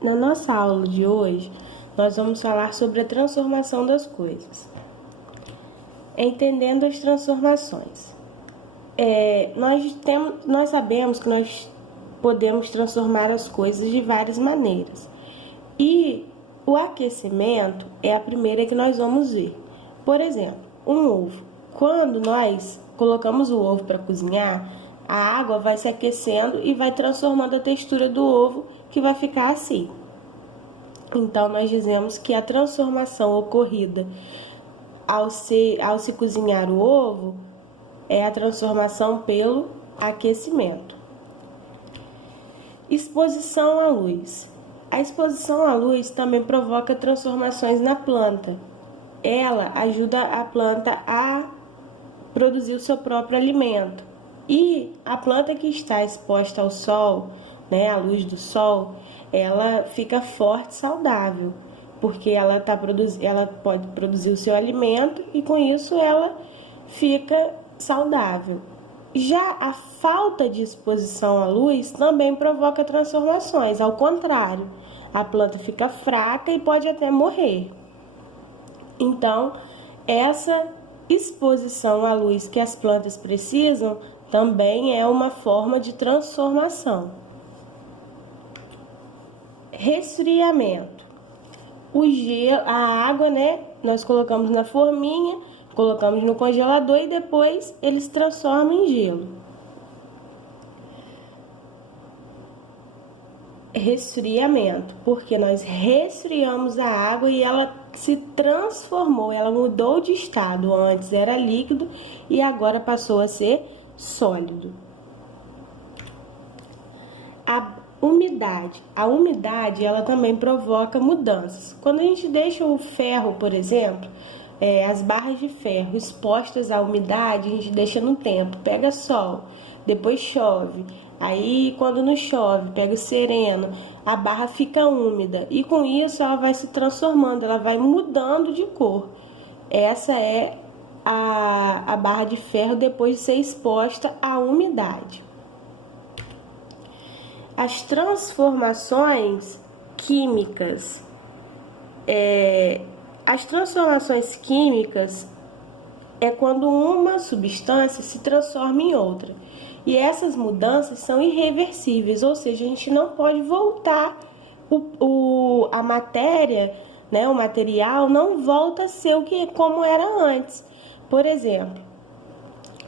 Na nossa aula de hoje, nós vamos falar sobre a transformação das coisas. Entendendo as transformações. Nós sabemos que nós podemos transformar as coisas de várias maneiras. E o aquecimento é a primeira que nós vamos ver. Por exemplo, um ovo. Quando nós colocamos o ovo para cozinhar, a água vai se aquecendo e vai transformando a textura do ovo, que vai ficar assim. Então, nós dizemos que a transformação ocorrida ao se cozinhar o ovo é a transformação pelo aquecimento. Exposição à luz. A exposição à luz também provoca transformações na planta. Ela ajuda a planta a produzir o seu próprio alimento. E a planta que está exposta ao sol, à luz do sol, ela fica forte e saudável, porque ela pode produzir o seu alimento e com isso ela fica saudável. Já a falta de exposição à luz também provoca transformações, ao contrário, a planta fica fraca e pode até morrer. Então, essa exposição à luz que as plantas precisam também é uma forma de transformação. Resfriamento. O gelo, a água, nós colocamos na forminha, colocamos no congelador e depois ele se transforma em gelo. Resfriamento, porque nós resfriamos a água e ela se transformou, ela mudou de estado. Antes era líquido e agora passou a ser sólido. A umidade ela também provoca mudanças. Quando a gente deixa o ferro, por exemplo, as barras de ferro expostas à umidade, a gente deixa no tempo, pega sol, depois chove, aí quando não chove, pega o sereno, a barra fica úmida e com isso ela vai se transformando, ela vai mudando de cor. Essa é a barra de ferro depois de ser exposta à umidade. As transformações químicas. As transformações químicas é quando uma substância se transforma em outra. E essas mudanças são irreversíveis, ou seja, a gente não pode voltar a matéria, o material não volta a ser como era antes. Por exemplo,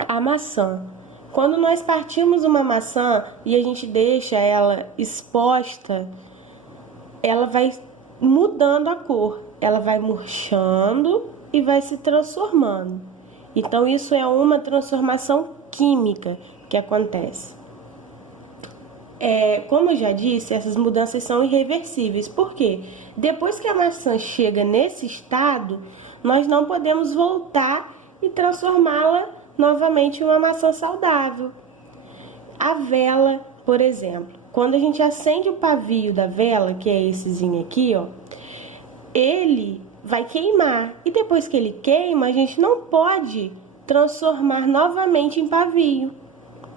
a maçã. Quando nós partimos uma maçã e a gente deixa ela exposta, ela vai mudando a cor, ela vai murchando e vai se transformando. Então, isso é uma transformação química que acontece. Como eu já disse, essas mudanças são irreversíveis. Por quê? Depois que a maçã chega nesse estado, nós não podemos voltar e transformá-la novamente em uma maçã saudável. A vela, por exemplo, quando a gente acende o pavio da vela, que é essezinho aqui, ele vai queimar. E depois que ele queima, a gente não pode transformar novamente em pavio.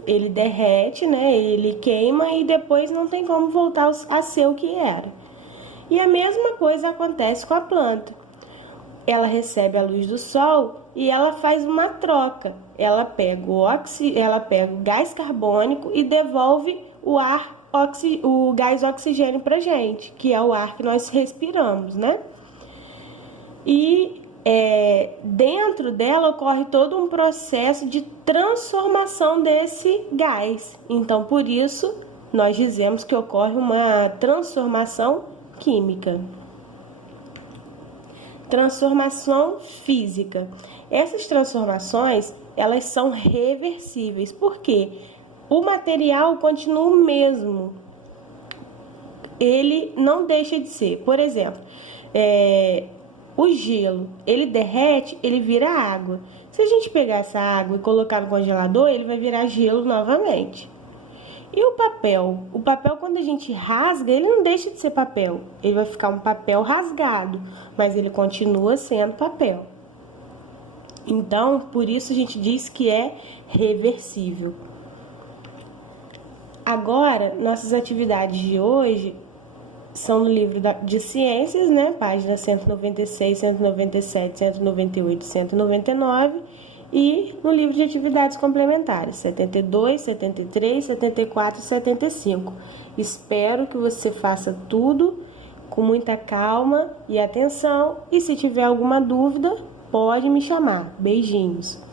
Ele derrete, ele queima e depois não tem como voltar a ser o que era. E a mesma coisa acontece com a planta. Ela recebe a luz do sol e ela faz uma troca. Ela pega o gás carbônico e devolve o gás oxigênio para a gente, que é o ar que nós respiramos, E dentro dela ocorre todo um processo de transformação desse gás. Então, por isso, nós dizemos que ocorre uma transformação química. Transformação física. Essas transformações, elas são reversíveis, porque o material continua o mesmo. Ele não deixa de ser. Por exemplo, o gelo, ele derrete, ele vira água. Se a gente pegar essa água e colocar no congelador, ele vai virar gelo novamente. E o papel? O papel, quando a gente rasga, ele não deixa de ser papel. Ele vai ficar um papel rasgado, mas ele continua sendo papel. Então, por isso a gente diz que é reversível. Agora, nossas atividades de hoje são no livro de ciências, né? Páginas 196, 197, 198, 199. E no livro de atividades complementares, 72, 73, 74 e 75. Espero que você faça tudo com muita calma e atenção. E se tiver alguma dúvida, pode me chamar. Beijinhos!